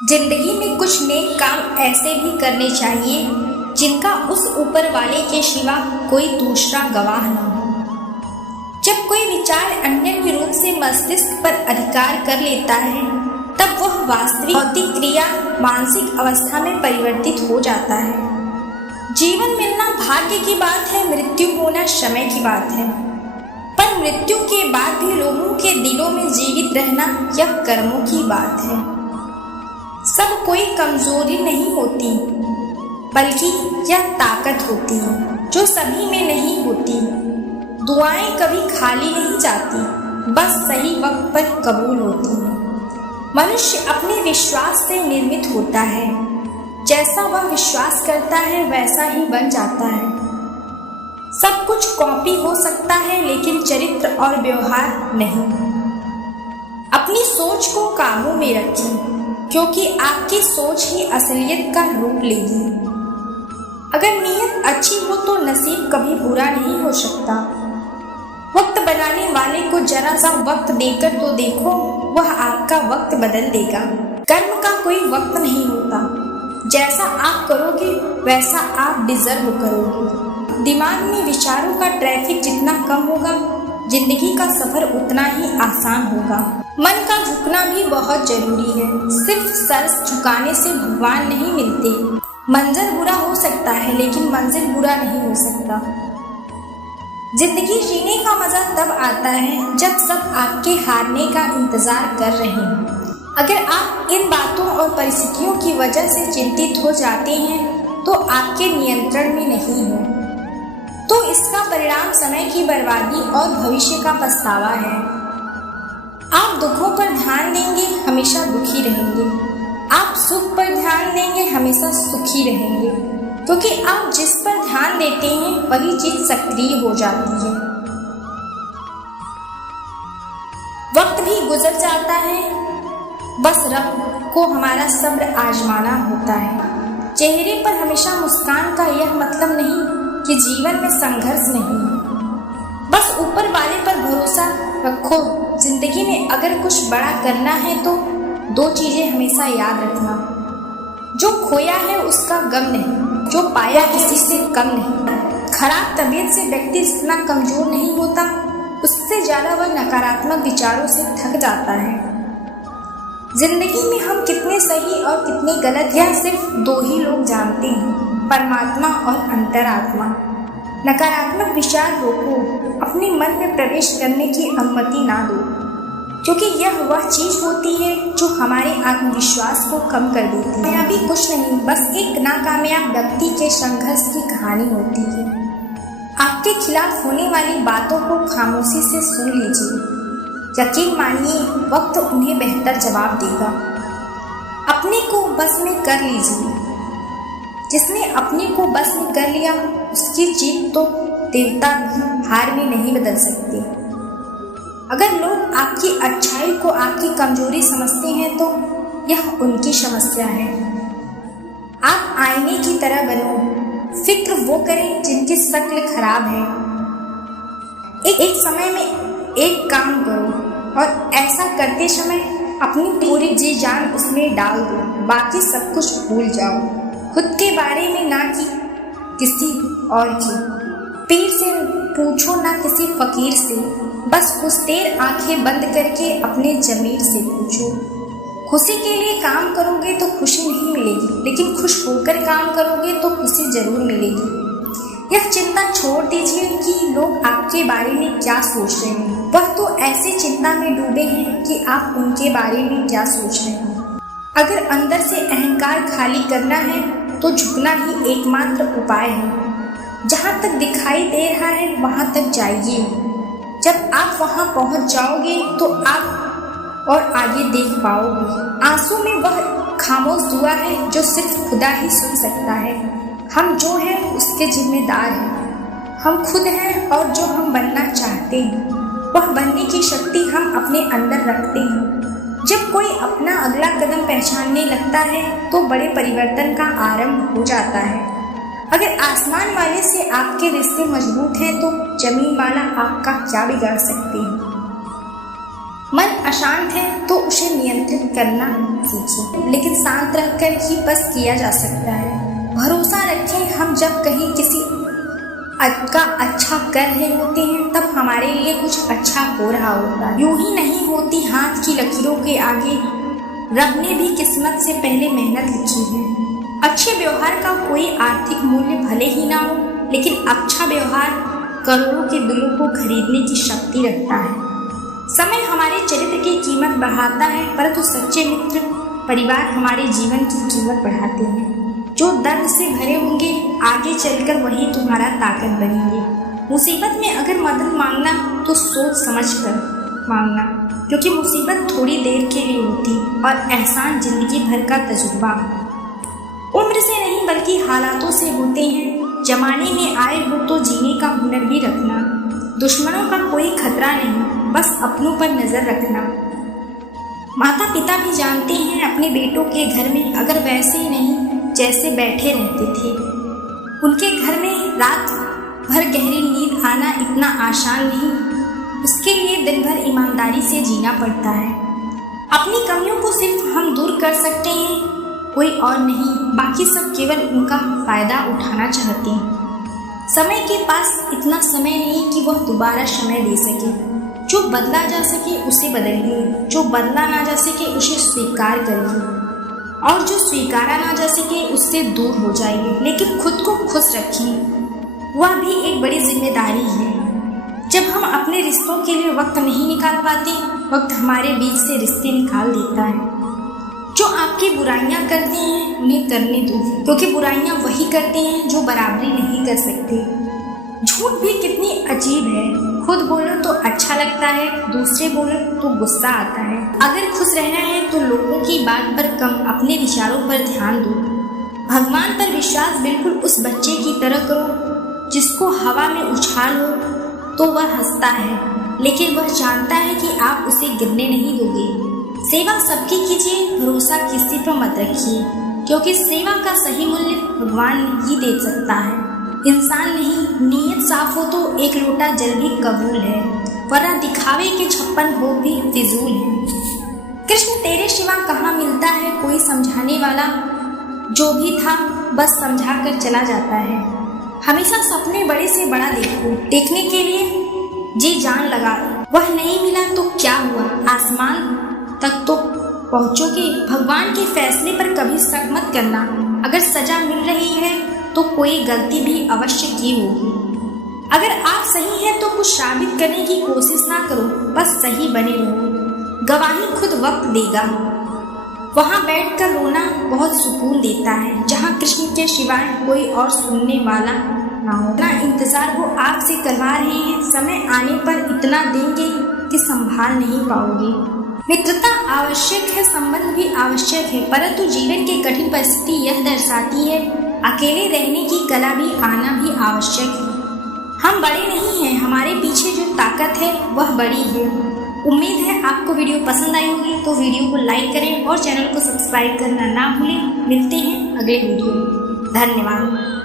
जिंदगी में कुछ नेक काम ऐसे भी करने चाहिए जिनका उस ऊपर वाले के सिवा कोई दूसरा गवाह न हो। जब कोई विचार अन्य के रूप से मस्तिष्क पर अधिकार कर लेता है तब वह वास्तविक भौतिक क्रिया मानसिक अवस्था में परिवर्तित हो जाता है। जीवन मिलना भाग्य की बात है, मृत्यु होना समय की बात है। पर मृत्यु के बाद भी लोगों के दिलों में जीवित रहना यह कर्मों की बात है। सब कोई कमजोरी नहीं होती बल्कि यह ताकत होती है जो सभी में नहीं होती। दुआएं कभी खाली नहीं जाती, बस सही वक्त पर कबूल होती है। मनुष्य अपने विश्वास से निर्मित होता है, जैसा वह विश्वास करता है वैसा ही बन जाता है। सब कुछ कॉपी हो सकता है लेकिन चरित्र और व्यवहार नहीं। अपनी सोच को काबू में रखें क्योंकि आपकी सोच ही असलियत का रूप लेगी। अगर नीयत अच्छी हो तो नसीब कभी बुरा नहीं हो सकता। वक्त बनाने वाले को जरा सा वक्त देकर तो देखो, वह आपका वक्त बदल देगा। कर्म का कोई वक्त नहीं होता, जैसा आप करोगे वैसा आप डिजर्व करोगे। दिमाग में विचारों का ट्रैफिक जितना कम होगा, जिंदगी का सफर उतना ही आसान होगा। मन का झुकना भी बहुत जरूरी है। सिर्फ सर झुकाने से भगवान नहीं मिलते। मंजर बुरा हो सकता है लेकिन मंजिल बुरा नहीं हो सकता। जिंदगी जीने का मजा तब आता है जब सब आपके हारने का इंतजार कर रहे हैं। अगर आप इन बातों और परिस्थितियों की वजह से चिंतित हो जाते हैं तो आपके नियंत्रण में नहीं है, तो इसका परिणाम समय की बर्बादी और भविष्य का पछतावा है। आप दुखों पर ध्यान देंगे हमेशा दुखी रहेंगे, आप सुख पर ध्यान देंगे हमेशा सुखी रहेंगे, क्योंकि आप जिस पर ध्यान देते हैं वही चीज सक्रिय हो जाती है। वक्त भी गुजर जाता है, बस रब को हमारा सब्र आजमाना होता है। चेहरे पर हमेशा मुस्कान का यह मतलब नहीं कि जीवन में संघर्ष नहीं है। बस ऊपर वाले पर भरोसा रखो। जिंदगी में अगर कुछ बड़ा करना है तो दो चीजें हमेशा याद रखना, जो खोया है उसका गम नहीं, जो पाया किसी से कम नहीं। खराब तबीयत से व्यक्ति जितना कमजोर नहीं होता, उससे ज्यादा वह नकारात्मक विचारों से थक जाता है। जिंदगी में हम कितने सही और कितने गलत यह सिर्फ दो ही लोग जानते हैं, परमात्मा और अंतरात्मा। नकारात्मक विचार रोको, अपने मन में प्रवेश करने की अनुमति ना दो, क्योंकि यह वह चीज होती है जो हमारे आत्मविश्वास को कम कर देती है। कामयाबी कुछ नहीं, बस एक नाकामयाब व्यक्ति के संघर्ष की कहानी होती है। आपके खिलाफ होने वाली बातों को खामोशी से सुन लीजिए। यकीन मानिए वक्त उन्हें बेहतर जवाब देगा। अपने को बस में कर लीजिए। जिसने अपने को बस में कर लिया उसकी जीत तो देवता भी हार में नहीं बदल सकते। अगर लोग आपकी अच्छाई को आपकी कमजोरी समझते हैं तो यह उनकी समस्या है। आप आईने की तरह बनो। फिक्र वो करें जिनकी शक्ल खराब है। एक समय में एक काम करो और ऐसा करते समय अपनी पूरी जी जान उसमें डाल दो। बाकी सब कुछ भूल जाओ। खुद के बारे में ना कि किसी और की। पीर से पूछो ना किसी फकीर से, बस कुछ देर आंखें बंद करके अपने जमीर से पूछो। खुशी के लिए काम करोगे तो खुशी नहीं मिलेगी, लेकिन खुश होकर काम करोगे तो खुशी जरूर मिलेगी। यह चिंता छोड़ दीजिए कि लोग आपके बारे में क्या सोच रहे हैं। वह तो ऐसी चिंता में डूबे हैं कि आप उनके बारे में क्या सोच रहे हैं। अगर अंदर से अहंकार खाली करना है तो झुकना ही एकमात्र उपाय है। जहाँ तक दिखाई दे रहा है वहाँ तक जाइए। जब आप वहाँ पहुँच जाओगे तो आप और आगे देख पाओगे। आंसू में वह खामोश दुआ है जो सिर्फ खुदा ही सुन सकता है। हम जो हैं उसके जिम्मेदार हैं। हम खुद हैं और जो हम बनना चाहते हैं वह बनने की शक्ति हम अपने अंदर रखते हैं। जब कोई अपना अगला कदम पहचानने लगता है तो बड़े परिवर्तन का आरंभ हो जाता है। अगर आसमान वाले से आपके रिश्ते मजबूत हैं तो जमीन वाला आपका क्या बिगाड़ सकते हैं। मन अशांत है तो उसे नियंत्रित करना सीखें, लेकिन शांत रहकर ही बस किया जा सकता है। भरोसा रखें, हम जब कहीं किसी का अच्छा कर रहे होते हैं तब हमारे लिए कुछ अच्छा हो रहा होता है। यूं ही नहीं होती हाथ की लकीरों के आगे रब ने भी किस्मत से पहले मेहनत लिखी है। अच्छे व्यवहार का कोई आर्थिक मूल्य भले ही ना हो, लेकिन अच्छा व्यवहार करोड़ों के दिलों को खरीदने की शक्ति रखता है। समय हमारे चरित्र की कीमत बढ़ाता है, परंतु सच्चे मित्र परिवार हमारे जीवन की कीमत बढ़ाते हैं। जो दर्द से भरे होंगे आगे चलकर वही तुम्हारा ताकत बनेंगे। मुसीबत में अगर मदद मांगना तो सोच समझ कर मांगना, क्योंकि मुसीबत थोड़ी देर के लिए होती और एहसान जिंदगी भर का तजुर्बा उम्र से नहीं बल्कि हालातों से होते हैं। जमाने में आए हो तो जीने का हुनर भी रखना। दुश्मनों का कोई खतरा नहीं, बस अपनों पर नजर रखना। माता पिता भी जानते हैं अपने बेटों के घर में अगर वैसे ही नहीं जैसे बैठे रहते थे। उनके घर में रात भर गहरी नींद आना इतना आसान नहीं, उसके लिए दिन भर ईमानदारी से जीना पड़ता है। अपनी कमियों को सिर्फ हम दूर कर सकते हैं, कोई और नहीं। बाकी सब केवल उनका फायदा उठाना चाहते हैं। समय के पास इतना समय नहीं कि वह दोबारा समय दे सके। जो बदला जा सके उसे बदलिए, जो बदला ना जा सके उसे स्वीकार करिए, और जो स्वीकारा ना जा सके उससे दूर हो जाइए। लेकिन खुद को खुश रखें, वह भी एक बड़ी जिम्मेदारी है। जब हम अपने रिश्तों के लिए वक्त नहीं निकाल पाते, वक्त हमारे बीच से रिश्ते निकाल देता है। जो आपकी बुराइयां करते हैं उन्हें करने दो, क्योंकि बुराइयां वही करते हैं जो बराबरी नहीं कर सकते। झूठ भी कितनी अजीब है, खुद बोलो तो अच्छा लगता है, दूसरे बोलो तो गुस्सा आता है। अगर खुश रहना है तो लोगों की बात पर कम, अपने विचारों पर ध्यान दो। भगवान पर विश्वास बिल्कुल उस बच्चे की तरह करो जिसको हवा में उछाल हो तो वह हंसता है, लेकिन वह जानता है कि आप उसे गिरने नहीं दोगे। सेवा सबकी कीजिए, भरोसा किसी पर मत रखिए, क्योंकि सेवा का सही मूल्य भगवान ही दे सकता है, इंसान नहीं। नीयत साफ हो तो एक लोटा जल भी कबूल है, वरना दिखावे के 56 भोग भी फिजूल है। कृष्ण तेरे सिवा कहाँ मिलता है कोई समझाने वाला, जो भी था बस समझा कर चला जाता है। हमेशा सपने बड़े से बड़ा देखो, देखने के लिए जी जान लगा। वह नहीं मिला तो क्या हुआ, आसमान तक तो पहुँचोगे। भगवान के फैसले पर कभी शक मत करना। अगर सजा मिल रही है तो कोई गलती भी अवश्य की होगी। अगर आप सही हैं तो कुछ साबित करने की कोशिश ना करो, बस सही बने रहो। गवाही खुद वक्त देगा। वहाँ बैठकर रोना बहुत सुकून देता है, जहाँ कृष्ण के सिवाय कोई और सुनने वाला ना हो। ना इंतजार वो आपसे करवा रहे हैं, समय आने पर इतना देंगे कि संभाल नहीं पाओगे। मित्रता आवश्यक है, संबंध भी आवश्यक है, परंतु जीवन की कठिन परिस्थिति यह दर्शाती है अकेले रहने की कला भी आना भी आवश्यक है। हम बड़े नहीं हैं, हमारे पीछे जो ताकत है वह बड़ी है। उम्मीद है आपको वीडियो पसंद आई होगी, तो वीडियो को लाइक करें और चैनल को सब्सक्राइब करना ना भूलें। मिलते हैं अगले वीडियो में। धन्यवाद।